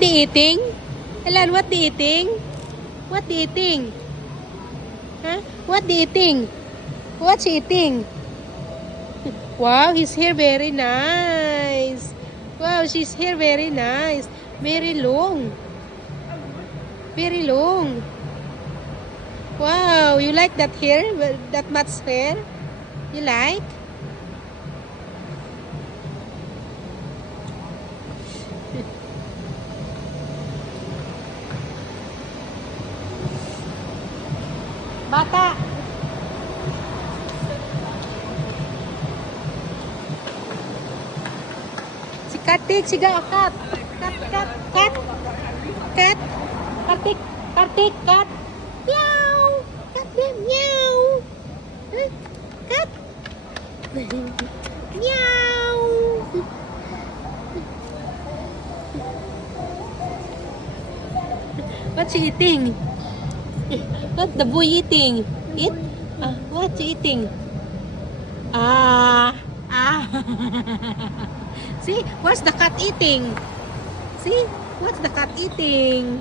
they eating? Elan, what they eating? What they eating? Huh? What they eating? What's he eating? Wow, his hair very nice. Wow, his hair very nice. Very long. Very long. Wow, you like that hair? That much hair? You like? Bata! Si Kartik, siga, kat! Kat, kat, kat! Kat! Kartik, Kartik, kat! Meow! Kat din, meow! Huh? Kat! Meow! What's he eating? What the boy eating? Eat? What's he eating? Ah! See, what's the cat eating? See, what's the cat eating?